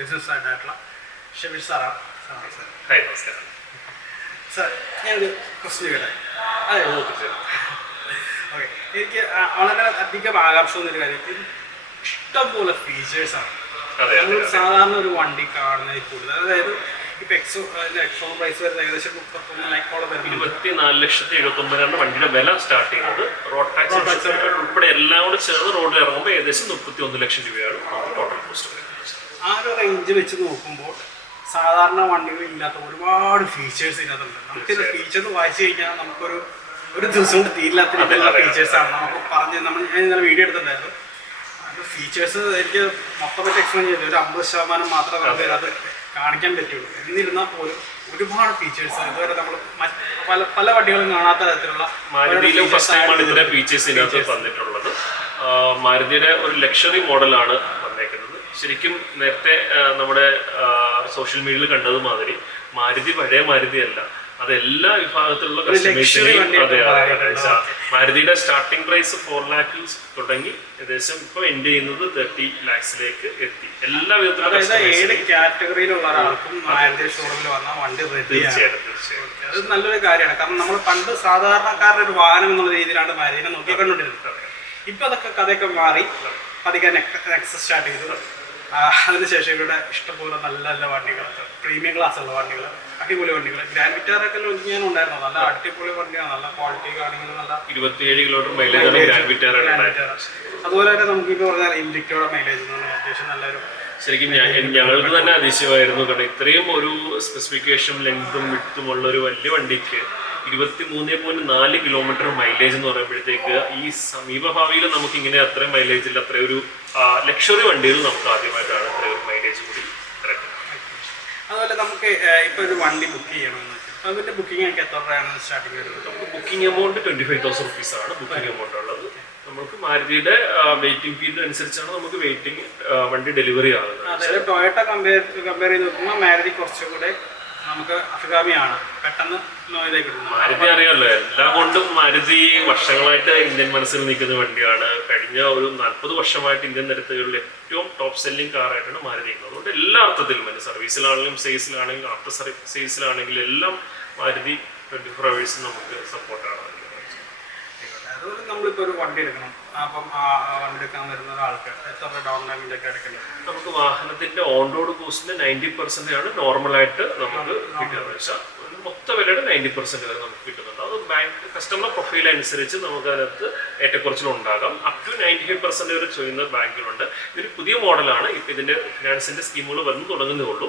Business ആയിട്ടുള്ള ഷെബീർ സാറാണ്. Hi, നമസ്കാരം സാർ. ഞാനൊരു ക്വസ്റ്റ്യൻ കേട്ടെ. അതെ, ഓക്കെ. എനിക്ക് വളരെ അധികം ആകാംക്ഷമൊന്നൊരു കാര്യം, ഇഷ്ടംപോലെ ഫീച്ചേഴ്സാണ് നമ്മൾ സാധാരണ ഒരു വണ്ടി കാണുന്നതിൽ കൂടുതൽ. അതായത് ഇപ്പം എക്സോ പ്രൈസ് വരുന്നത് ഏകദേശം 24,79,000 വണ്ടിയുടെ വില സ്റ്റാർട്ട് ചെയ്യുന്നത്. റോഡ് ടാക്സ് ഉൾപ്പെടെ എല്ലാം കൂടെ ചേർന്ന് റോഡിൽ ഇറങ്ങുമ്പോൾ ഏകദേശം 31 ലക്ഷം രൂപയാണ് ടോട്ടൽ കോസ്റ്റ് വരുന്നത്. ആ ഒരു റേഞ്ച് വെച്ച് നോക്കുമ്പോൾ സാധാരണ വണ്ടികളില്ലാത്ത ഒരുപാട് ഫീച്ചേഴ്സ് ഇതിനകത്തുണ്ട്. നമുക്കിത് ഫീച്ചേഴ്സ് വായിച്ചു കഴിഞ്ഞാൽ ഒരു ദിവസം കൊണ്ട് തീരില്ലാത്ത രീതിയിലുള്ള ഫീച്ചേഴ്സാണ് നമുക്ക് ഞാൻ ഇന്നലെ വീഡിയോ എടുത്തിട്ടുണ്ടായിരുന്നു. അത് ഫീച്ചേഴ്സ് എനിക്ക് മൊത്തമായിട്ട് എക്സ്പ്ലെയിൻ ചെയ്ത് ഒരു 50% മാത്രമേ നമുക്ക് അത് കാണിക്കാൻ പറ്റുള്ളൂ. എന്നിരുന്നാൽ പോലും ഒരുപാട് ഫീച്ചേഴ്സ് ഇതുവരെ നമ്മൾ പല വണ്ടികളും കാണാത്ത തരത്തിലുള്ള മാരുതിയിലും ഫസ്റ്റ് ടൈമാണ് ഇതിന്റെ ഫീച്ചേഴ്സ് ഇതിനകത്ത് വന്നിട്ടുള്ളത്. മാരുതിയുടെ ഒരു ലക്ഷറി മോഡലാണ് വന്നേക്കുന്നത്. ശരിക്കും നേരത്തെ നമ്മുടെ സോഷ്യൽ മീഡിയയിൽ കണ്ടത് മാതിരി മാരുതി പഴയ മാരുതി അല്ല, അത് എല്ലാ വിഭാഗത്തിലുള്ള കസ്റ്റമേഴ്സിനെയും. മാരുതിയുടെ സ്റ്റാർട്ടിംഗ് പ്രൈസ് 4 lakhs തുടങ്ങി ഏകദേശം ഇപ്പോൾ എൻഡ് ചെയ്യുന്നത് 30 lakhsലേക്ക് എത്തി. എല്ലാ വിധത്തിലുള്ള ഏത് കാറ്റഗറിയിലുള്ള ഒരാൾക്കും മാരുതി ഷോറൂമിൽ വന്നാൽ വണ്ടി തീർച്ചയായിട്ടും അത് നല്ലൊരു കാര്യമാണ്. കാരണം നമ്മൾ പണ്ട് സാധാരണക്കാരുടെ ഒരു വാഹനം എന്നുള്ള രീതിയിലാണ് മാരുതിനെ നോക്കിക്കൊണ്ടിരുന്നത്. ഇപ്പൊ കഥയൊക്കെ മാറി പതുക്കെ നെക്സ സ്റ്റാർട്ട് ചെയ്തു. അതിനുശേഷം ഇവിടെ ഇഷ്ടംപോലെ നല്ല നല്ല വണ്ടികൾ, പ്രീമിയം ക്ലാസ്സുള്ള വണ്ടികൾ, അടിപൊളി വണ്ടികൾ. ഗ്രാൻഡ് വിറ്റാറൊക്കെ ഞാൻ ഉണ്ടായിരുന്നു. നല്ല അടിപൊളി വണ്ടിയാണ്, നല്ല ക്വാളിറ്റി ആണെങ്കിൽ നല്ല 27 കിലോമീറ്റർ മൈലേജ്. അതുപോലെ തന്നെ നമുക്കിപ്പോൾ പറഞ്ഞാൽ ഇൻവിക്ടോയുടെ മൈലേജ് അത്യാവശ്യം നല്ലൊരു. ശരിക്കും ഞങ്ങൾക്ക് തന്നെ അതിശയമായിരുന്നു. കാരണം ഇത്രയും ഒരു സ്പെസിഫിക്കേഷൻ ലെങ്തും വിട്ടും ഉള്ള ഒരു വലിയ വണ്ടിക്ക് 23.4 കിലോമീറ്റർ മൈലേജ് എന്ന് പറയുമ്പോഴത്തേക്ക് ഈ സമീപഭാവിയിൽ നമുക്ക് ഇങ്ങനെ അത്രയും മൈലേജിൽ അത്രയും ഒരു ലക്ഷറി വണ്ടികൾ നമുക്ക് ആദ്യമായിട്ടാണ് അത്രയും ഒരു മൈലേജ് കൂടി കിടക്കുന്നത്. അതുപോലെ നമുക്ക് ഇപ്പോൾ ഒരു വണ്ടി ബുക്ക് ചെയ്യണമെന്ന് വെച്ചാൽ അതിൻ്റെ ബുക്കിംഗ് ഒക്കെ എത്ര രൂപയാണ് സ്റ്റാർട്ടിങ് വരുന്നത്? നമുക്ക് booking amount 25,000 rupees booking amount ഉള്ളത്. നമുക്ക് മാരുതിയുടെ വെയിറ്റിംഗ് പീരീഡ് അനുസരിച്ചാണ് നമുക്ക് വണ്ടി ഡെലിവറി ആകുന്നത്. അതായത് ടൊയോട്ട കമ്പയർ ചെയ്ത് നോക്കുമ്പോൾ മാരുതി കുറച്ചുകൂടെ നമുക്ക് അഭികാമ്യമാണ്, പെട്ടെന്ന് മാരുതി അറിയാമല്ലോ. എല്ലാം കൊണ്ടും മാരുതി വർഷങ്ങളായിട്ട് ഇന്ത്യൻ മനസ്സിൽ നിൽക്കുന്ന വണ്ടിയാണ്. കഴിഞ്ഞ ഒരു 40 വർഷമായിട്ട് ഇന്ത്യൻ നിരത്തുകളിൽ ഏറ്റവും ടോപ്പ് സെല്ലിംഗ് കാറായിട്ടാണ് മാരുതി നിൽക്കുന്നത്. അതുകൊണ്ട് എല്ലാ അർത്ഥത്തിലും സർവീസിലാണെങ്കിലും സെയിൽസിലാണെങ്കിലും ആഫ്റ്റർ സെയിൽസിലാണെങ്കിലും എല്ലാം മാരുതി 24 hours നമുക്ക് സപ്പോർട്ടാണ്. അതുപോലെ നമ്മളിപ്പോൾ ഒരു വണ്ടി എടുക്കണം, അപ്പം ആ വണ്ടി എടുക്കാൻ വരുന്ന ഒരാൾക്ക് എത്ര ഡൗൺ പേയ്മെന്റ് ഒക്കെ എടുക്കേണ്ടത്? നമുക്ക് വാഹനത്തിന്റെ ഓൺ റോഡ് കോസ്റ്റിന്റെ 90% ആണ് നോർമലായിട്ട് നമുക്ക് കിട്ടുക. മൊത്ത വിലയുടെ 90% വരെ നമുക്ക് കിട്ടുന്നുണ്ട്. അത് ബാങ്ക് കസ്റ്റമർ പ്രൊഫൈൽ അനുസരിച്ച് നമുക്ക് അതിനകത്ത് ഏറ്റക്കുറച്ചിലുണ്ടാകാം. അപ് ടു 95% വരെ ചെയ്യുന്ന ബാങ്കുകളുണ്ട്. ഇതൊരു പുതിയ മോഡലാണ്. ഇപ്പം ഇതിന്റെ ഫിനാൻസിന്റെ സ്കീമുകൾ വന്ന് തുടങ്ങുന്നേ ഉള്ളൂ.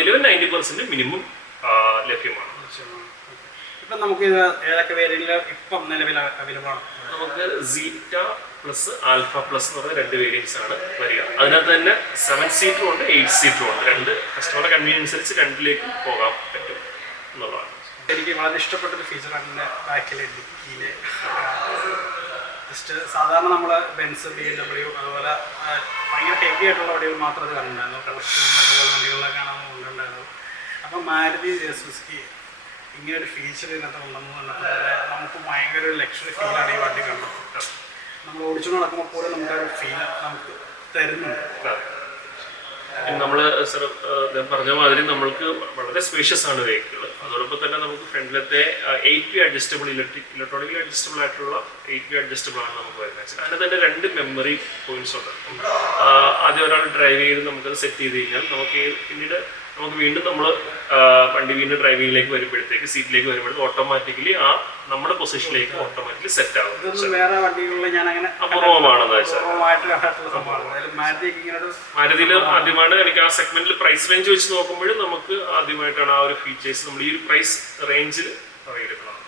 നിലവിൽ 90% മിനിമം ലഭ്യമാണ്. ഇപ്പം നമുക്ക് ഏതൊക്കെ വേരിയന്റിൽ ഇപ്പം നിലവിൽ അവൈലബിൾ ആണ്? നമുക്ക് സീറ്റ പ്ലസ് ആൽഫ പ്ലസ് എന്ന് പറഞ്ഞ 2 വേരിയൻസ് ആണ് വരിക. അതിനകത്ത് തന്നെ 7 സീറ്ററും ഉണ്ട്, 8 സീറ്ററും ഉണ്ട്. രണ്ട് കസ്റ്റമറുടെ കൺവീനിയൻസ് അനുസരിച്ച് രണ്ടിലേക്കും പോകാൻ പറ്റും എന്നുള്ളതാണ്. എനിക്ക് വളരെ ഇഷ്ടപ്പെട്ടൊരു ഫീച്ചറാണ് ഇതിൻ്റെ ബാക്കിലെ ഡിക്കിയിലെ. ജസ്റ്റ് സാധാരണ നമ്മൾ ബെൻസ്, BMW അതുപോലെ ഭയങ്കര ഹെവി ആയിട്ടുള്ള വണ്ടികൾ മാത്രം അത് കണ്ടിട്ടുണ്ടായിരുന്നു. അതുപോലെ വണ്ടികളിലൊക്കെയാണ് നമ്മൾ കൊണ്ടുണ്ടായിരുന്നത്. അപ്പം മാരുതി സുസുക്കി ഇങ്ങനെ ഒരു ഫീച്ചർ ഇതിനകത്ത് ഉണ്ടെന്ന് പറഞ്ഞപ്പോൾ നമുക്ക് ഭയങ്കര ഒരു ലക്ഷറി ഫീലാണ് ഈ വണ്ടി കണ്ടത്. നമ്മൾ ഓടിച്ചു നടക്കുമ്പോൾ പോലും നമുക്ക് ആ ഒരു ഫീൽ നമുക്ക് തരുന്നുണ്ട്. നമ്മൾ പറഞ്ഞ മാതിരി നമ്മൾക്ക് വളരെ സ്പേഷ്യസ് ആണ് വെഹിക്കിൾ. അതോടൊപ്പം തന്നെ നമുക്ക് ഫ്രണ്ടിലത്തെ 8P അഡ്ജസ്റ്റബിൾ ഇലക്ട്രോണിക്കലി അഡ്ജസ്റ്റബിൾ ആയിട്ടുള്ള 8P അഡ്ജസ്റ്റബിൾ ആണ് നമുക്ക് വരുന്നത്. അതിന് തന്നെ 2 മെമ്മറി പോയിന്റ്സ് ഉണ്ട്. ആദ്യം ഒരാൾ ഡ്രൈവ് ചെയ്ത് നമുക്കത് സെറ്റ് ചെയ്ത് കഴിഞ്ഞാൽ പിന്നീട് നമുക്ക് വീണ്ടും നമ്മൾ വണ്ടി വീണ്ടും ഡ്രൈവിംഗിലേക്ക് വരുമ്പോഴത്തേക്ക് സീറ്റിലേക്ക് വരുമ്പോഴത്തേക്ക് ഓട്ടോമാറ്റിക്കലി ആ നമ്മുടെ പൊസിഷനിലേക്ക് ഓട്ടോമാറ്റിക്കലി സെറ്റ് ആവും. വേറെ വണ്ടികളിൽ ഞാൻ അങ്ങനെ അപൂർവമാണെന്ന് വെച്ചാൽ മാരുതിയിൽ ആദ്യമായിട്ട് എനിക്ക് ആ സെഗ്മെന്റിൽ പ്രൈസ് റേഞ്ച് വെച്ച് നോക്കുമ്പോഴും നമുക്ക് ആദ്യമായിട്ടാണ് ആ ഒരു ഫീച്ചേഴ്സ് നമ്മൾ ഈ ഒരു പ്രൈസ് റേഞ്ചിൽ അവൈലബിൾ ആണ്.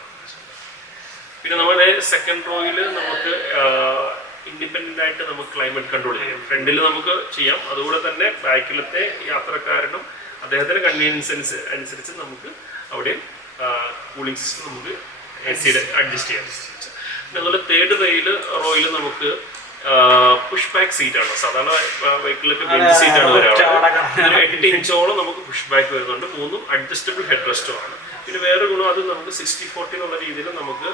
പിന്നെ നമ്മുടെ സെക്കൻഡ് റോയിൽ നമുക്ക് ഇൻഡിപെൻഡൻ്റ് ആയിട്ട് നമുക്ക് ക്ലൈമറ്റ് കൺട്രോൾ ചെയ്യാം. ഫ്രണ്ടിൽ നമുക്ക് ചെയ്യാം. അതുകൂടെ തന്നെ ബാക്കിലത്തെ യാത്രക്കാരനും അദ്ദേഹത്തിൻ്റെ കൺവീനിയൻസ് അനുസരിച്ച് നമുക്ക് അവിടെ കൂളിംഗ് സിസ്റ്റം നമുക്ക് AC അഡ്ജസ്റ്റ് ചെയ്യാം. പിന്നെ അതുപോലെ തേർഡ് റോയിൽ നമുക്ക് പുഷ് ബാക്ക് സീറ്റാണ്. സാധാരണ വെഹിക്കിളൊക്കെ ബെഞ്ച് സീറ്റാണ് വരാറുള്ളത്. 8 ഇഞ്ചോളം നമുക്ക് പുഷ് ബാക്ക് വരുന്നുണ്ട്. 3 അഡ്ജസ്റ്റബിൾ ഹെഡ് റെസ്റ്റുമാണ്. പിന്നെ വേറെ ഗുണം അത് നമുക്ക് 60-40 എന്നുള്ള രീതിയിൽ നമുക്ക്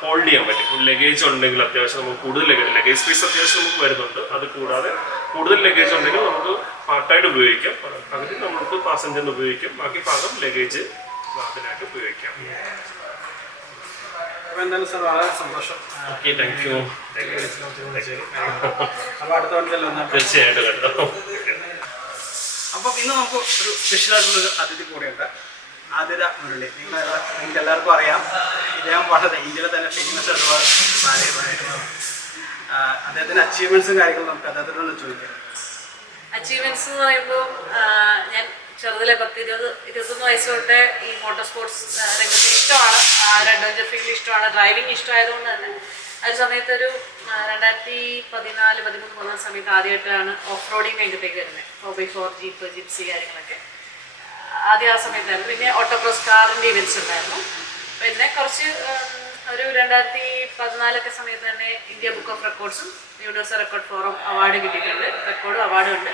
ഹോൾഡ് ചെയ്യാൻ പറ്റും. ലഗേജ് ഉണ്ടെങ്കിൽ അത്യാവശ്യം നമുക്ക് കൂടുതൽ ലഗേജ് സ്പേസ് അത്യാവശ്യം നമുക്ക് വരുന്നുണ്ട്. അത് കൂടാതെ കൂടുതൽ ലഗേജ് ഉണ്ടെങ്കിൽ നമുക്ക് പാർട്ടായിട്ട് ഉപയോഗിക്കാം. പകുതി നമുക്ക് പാസഞ്ചറിന് ഉപയോഗിക്കാം, ബാക്കി ഭാഗം ലഗേജ് അതിനായിട്ട് ഉപയോഗിക്കാം. എന്തായാലും സാർ വളരെ സന്തോഷം. Okay, thank you. അപ്പോൾ അടുത്ത വണ്ടിയിൽ വന്നാൽ തീർച്ചയായിട്ടും കേട്ടോ. അപ്പം ഇന്ന് നമുക്ക് ഒരു സ്പെഷ്യലായിട്ടുള്ളൊരു അതിഥി കൂടെയുണ്ട്, ആതിര മുരളി. നിങ്ങൾക്ക് എല്ലാവർക്കും അറിയാം, ഇദ്ദേഹം വളരെ ഇന്ത്യയിലെ തന്നെ ഫേമസ് ആയിട്ടുള്ള ബാലേറായിട്ടുള്ളതാണ്. അദ്ദേഹത്തിൻ്റെ അച്ചീവ്മെൻറ്റ്സും കാര്യങ്ങളും നമുക്ക് അദ്ദേഹത്തിനോട് ചോദിക്കാം. അച്ചീവ്മെന്റ്സ് എന്ന് പറയുമ്പോൾ ഞാൻ ചെറുതിലെ 10-21 വയസ്സ് തൊട്ട് ഈ മോട്ടോർ സ്പോർട്സ് രംഗത്ത് ഇഷ്ടമാണ്. ഒരു അഡ്വഞ്ചർ ഫീൽഡ് ഇഷ്ടമാണ്. ഡ്രൈവിംഗ് ഇഷ്ടമായതുകൊണ്ട് തന്നെ ആ ഒരു സമയത്ത് ഒരു 2014-13 പോകുന്ന സമയത്ത് ആദ്യമായിട്ടാണ് ഓഫ് റോഡിങ് രംഗത്തേക്ക് വരുന്നത്. 4x4 ജീപ്പ്, ജിപ്സി കാര്യങ്ങളൊക്കെ ആദ്യം ആ സമയത്തായിരുന്നു. പിന്നെ ഓട്ടോക്രോസ് കാറിൻ്റെ ഇവൻറ്റ്സ് ഉണ്ടായിരുന്നു. പിന്നെ കുറച്ച് ഒരു 2014 സമയത്ത് തന്നെ ഇന്ത്യ ബുക്ക് ഓഫ് റെക്കോർഡ്സും യൂണിവേഴ്സൽ റെക്കോർഡ് ഫോറം അവാർഡ് കിട്ടിയിട്ടുണ്ട്. റെക്കോർഡും അവാർഡും ഉണ്ട്.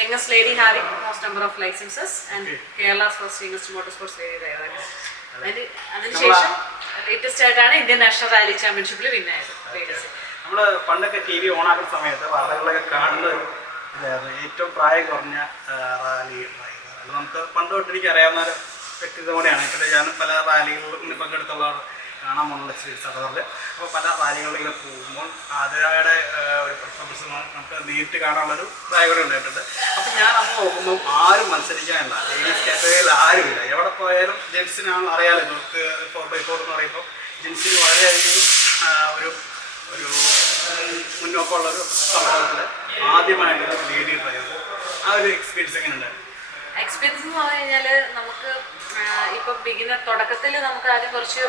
Youngest lady having most number of licenses and Kerala's first youngest motor sports lady driver. അതിനുശേഷം ലേറ്റസ്റ്റ് ആയിട്ടാണ് ഇന്ത്യൻ നാഷണൽ റാലി ചാമ്പ്യൻഷിപ്പിൽ വിന്നായത്. നമ്മൾ പണ്ടൊക്കെ TV ഓണാക്കുന്ന സമയത്ത് വാർത്തകളിലൊക്കെ കാണുന്ന ഒരു ഇതായിരുന്നു ഏറ്റവും പ്രായം കുറഞ്ഞ റാലി ഡ്രൈവർ. അത് നമുക്ക് പണ്ട് തൊട്ട് എനിക്ക് അറിയാവുന്ന ഒരു വ്യക്തിത്വം കൂടെയാണ്. ഇപ്പോൾ ഞാൻ പല റാലികളിലും പങ്കെടുത്തുള്ള കാണാൻ പോകുന്ന സദറിൽ. അപ്പോൾ പല റാലികളിലും പോകുമ്പോൾ ആതിരയുടെ ഒരു പെർഫോമൻസ് നമുക്ക് നേരിട്ട് കാണാനുള്ളൊരു ഡ്രൈവർ ഉണ്ടായിട്ടുണ്ട്. അപ്പോൾ ഞാൻ അന്ന് നോക്കുമ്പോൾ ആരും മത്സരിക്കാനില്ല, ലേഡീസ് കാറ്റഗറിയിൽ ആരുമില്ല. എവിടെ പോയാലും ജെൻസിനാണ് അറിയാമല്ലോ. നമുക്ക് 4x4 എന്ന് പറയുമ്പോൾ ജെൻസിന് വളരെയധികം ഒരു ഒരു മുന്നോക്കമുള്ളൊരു സംഭവത്തിൽ ആദ്യമായിട്ടൊരു ലേഡി ഡ്രൈവർ. ആ ഒരു എക്സ്പീരിയൻസ് എങ്ങനെ ഉണ്ടായിരുന്നു? എക്സ്പീരിയൻസ് എന്ന് പറഞ്ഞു കഴിഞ്ഞാൽ നമുക്ക് ഇപ്പം ബിഗിനർ തുടക്കത്തിൽ നമുക്ക് ആദ്യം കുറച്ച്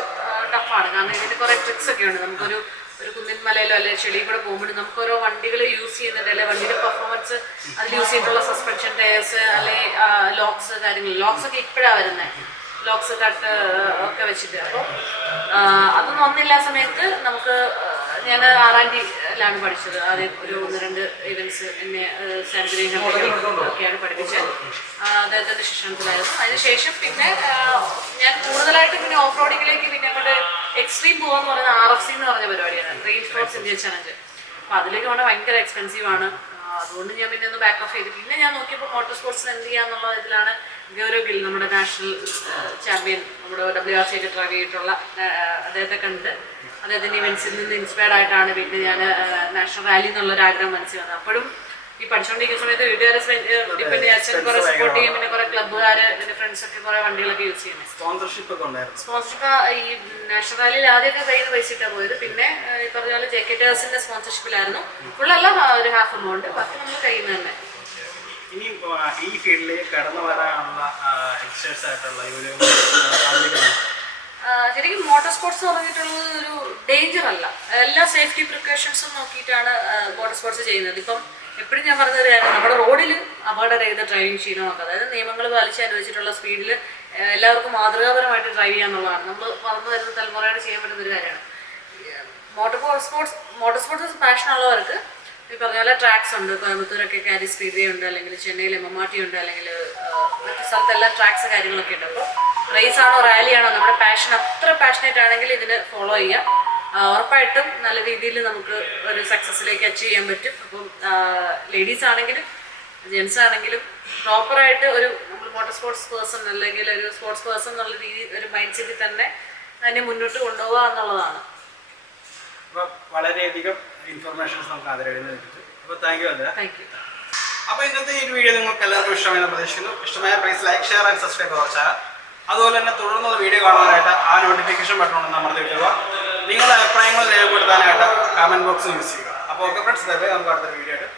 ടഫാണ്. കാരണം ഇതിന് കുറേ ട്രിക്സ് ഒക്കെ ഉണ്ട്. നമുക്കൊരു കുന്നിൻ മലയിലോ അല്ലെങ്കിൽ ചെളിയിൽ കൂടെ പോകുമ്പോഴും നമുക്ക് ഓരോ വണ്ടികൾ യൂസ് ചെയ്യുന്നുണ്ട്. അല്ലെങ്കിൽ വണ്ടിയുടെ പെർഫോമൻസ് അതിൽ യൂസ് ചെയ്തിട്ടുള്ള സസ്പെൻഷൻ ടയേഴ്സ് അല്ലെങ്കിൽ ലോക്സ് കാര്യങ്ങൾ. ലോക്സ് ഒക്കെ ഇപ്പോഴാണ് വരുന്നത്, ലോക്സ് കട്ട് ഒക്കെ വെച്ചിട്ട്. അപ്പോൾ അതൊന്നും ഒന്നില്ല സമയത്ത് നമുക്ക് ഞാൻ R&Dയിലാണ് പഠിച്ചത്. ആദ്യം ഒരു 1-2 ഇവൻറ്റ്സ് എന്നെ സാനിറ്ററി ഒക്കെയാണ് പഠിപ്പിച്ചത്. അദ്ദേഹത്തിൻ്റെ ശിക്ഷണത്തിലായിരുന്നു. അതിനുശേഷം പിന്നെ ഞാൻ കൂടുതലായിട്ട് പിന്നെ ഓഫ് റോഡിങ്ങിലേക്ക് പിന്നെ അങ്ങോട്ട് എക്സ്ട്രീം പോകാന്ന് പറയുന്ന RFC എന്ന് പറഞ്ഞ പരിപാടിയാണ്, റെയിൻ സ്പോർട്സ് ഇന്ത്യൻ ചലഞ്ച്. അപ്പോൾ അതിലേക്ക് പോകേണ്ട ഭയങ്കര എക്സ്പെൻസീവ് ആണ്. അതുകൊണ്ട് ഞാൻ പിന്നെ ഒന്ന് ബാക്ക് ഓഫ് ചെയ്തു. പിന്നെ ഞാൻ നോക്കിയപ്പോൾ മോട്ടോർ സ്പോർട്സിന് എന്ത് ചെയ്യാന്നുള്ള ഇതിലാണ് ഗൗരവ് ഗിൽ, നമ്മുടെ നാഷണൽ ചാമ്പ്യൻ, നമ്മുടെ WRC ഒക്കെ ഡ്രൈവ് ചെയ്തിട്ടുള്ള അദ്ദേഹത്തെ കണ്ട് അദ്ദേഹത്തിൻ്റെ ഇവൻറ്റ്സിൽ നിന്ന് ഇൻസ്പയർഡ് ആയിട്ടാണ് പിന്നെ ഞാൻ നാഷണൽ റാലി എന്നുള്ളൊരു ആഗ്രഹം മനസ്സിൽ വന്നത്. അപ്പോഴും ഈ പഠിച്ചുകൊണ്ടിരിക്കുന്ന സമയത്ത് വീട്ടുകാരെ ഡിപ്പെൻഡ് അച്ഛൻ കുറെ സപ്പോർട്ട് ചെയ്യും. പിന്നെ കുറെ ക്ലബ്ബുകാർ, എൻ്റെ ഫ്രണ്ട്സൊക്കെ കുറെ വണ്ടികളൊക്കെ യൂസ് ചെയ്യുന്നത്. സ്പോൺസർഷിപ്പ് ഒക്കെ ഉണ്ടായിരുന്നു. സ്പോൺസർഷിപ്പ് ഈ നാഷണൽ റാലിയിൽ ആദ്യമൊക്കെ കയ്യിൽ നിന്ന് പൈസ ഇട്ടാണ് പോയത്. പിന്നെ ഈ പറഞ്ഞ പോലെ ജെക്കറ്റേഴ്സിൻ്റെ സ്പോൺസർഷിപ്പിലായിരുന്നു. ഫുള്ളല്ല, ഒരു ഹാഫ് എമൗണ്ട്, ബാക്കി നമ്മൾ കയ്യിൽ നിന്ന് തന്നെ. ഇനി ഈ ഫീൽഡിലേക്ക് കടന്നു വരാനുള്ള എക്സസൈസ് ആയിട്ടുള്ള ശരിക്കും മോട്ടോർ സ്പോർട്സ് എന്ന് പറഞ്ഞിട്ടുള്ളത് ഒരു ഡേഞ്ചർ അല്ല. എല്ലാ സേഫ്റ്റി പ്രിക്കോഷൻസും നോക്കിയിട്ടാണ് മോട്ടോർ സ്പോർട്സ് ചെയ്യുന്നത്. ഇപ്പം എപ്പോഴും ഞാൻ പറഞ്ഞത് നമ്മുടെ റോഡിൽ അപകടരഹിത ഡ്രൈവിംഗ് ചെയ്യണം നോക്കുക. അതായത് നിയമങ്ങൾ പാലിച്ച് അനുവദിച്ചിട്ടുള്ള സ്പീഡിൽ എല്ലാവർക്കും മാതൃകാപരമായിട്ട് ഡ്രൈവ് ചെയ്യാന്നുള്ളതാണ് നമ്മൾ വളർന്നു വരുന്ന തലമുറയോട് ചെയ്യാൻ പറ്റുന്ന ഒരു കാര്യമാണ്. മോട്ടോർ സ്പോർട്സ് പാഷനുള്ളവർക്ക് ഈ പറഞ്ഞ പോലെ ട്രാക്സ് ഉണ്ട്. കോയമ്പത്തൂരൊക്കെ കാരി സ്പീഡ് ഉണ്ട്, അല്ലെങ്കിൽ ചെന്നൈയിൽ MMRT ഉണ്ട്, അല്ലെങ്കിൽ മറ്റു സ്ഥലത്തെല്ലാം ട്രാക്സ് കാര്യങ്ങളൊക്കെ ഉണ്ട്. അപ്പോൾ റേസ് ആണോ റാലി ആണോ നമ്മുടെ പാഷൻ അത്ര പാഷനേറ്റ് ആണെങ്കിൽ ഇതിന് ഫോളോ ചെയ്യാം. ഉറപ്പായിട്ടും നല്ല രീതിയിൽ നമുക്ക് ഒരു സക്സസ്സിലേക്ക് അച്ചീവ് ചെയ്യാൻ പറ്റും. അപ്പം ലേഡീസ് ആണെങ്കിലും ജെൻസ് ആണെങ്കിലും പ്രോപ്പറായിട്ട് ഒരു നമ്മൾ മോട്ടോർ സ്പോർട്സ് പേഴ്സൺ അല്ലെങ്കിൽ ഒരു സ്പോർട്സ് പേഴ്സൺ എന്നുള്ള രീതി ഒരു മൈൻഡ് സെറ്റിൽ തന്നെ അതിനെ മുന്നോട്ട് കൊണ്ടുപോകുക എന്നുള്ളതാണ്. അപ്പോൾ വളരെയധികം ഇൻഫർമേഷൻസ് നമുക്ക് അതിരയിൽ നിന്ന് ലഭിച്ചു. അപ്പോൾ thank you Athira. Thank you. അപ്പോൾ ഇന്നത്തെ ഈ വീഡിയോ നിങ്ങൾക്ക് എല്ലാവർക്കും ഇഷ്ടമായി പ്രതീക്ഷിക്കുന്നു. ഇഷ്ടമായ please like, share and subscribe our channel. അതുപോലെ തന്നെ തുടർന്നുള്ള വീഡിയോ കാണാനായിട്ട് ആ നോട്ടിഫിക്കേഷൻ ബട്ടൺ ഒന്ന് അമർത്തിയിടുക. നിങ്ങളുടെ അഭിപ്രായങ്ങൾ രേഖപ്പെടുത്താനായിട്ട് കമൻറ്റ് ബോക്സ് യൂസ് ചെയ്യുക. അപ്പോൾ ഓക്കെ ഫ്രണ്ട്സ്, നമുക്ക് അടുത്ത വീഡിയോ ആയിട്ട്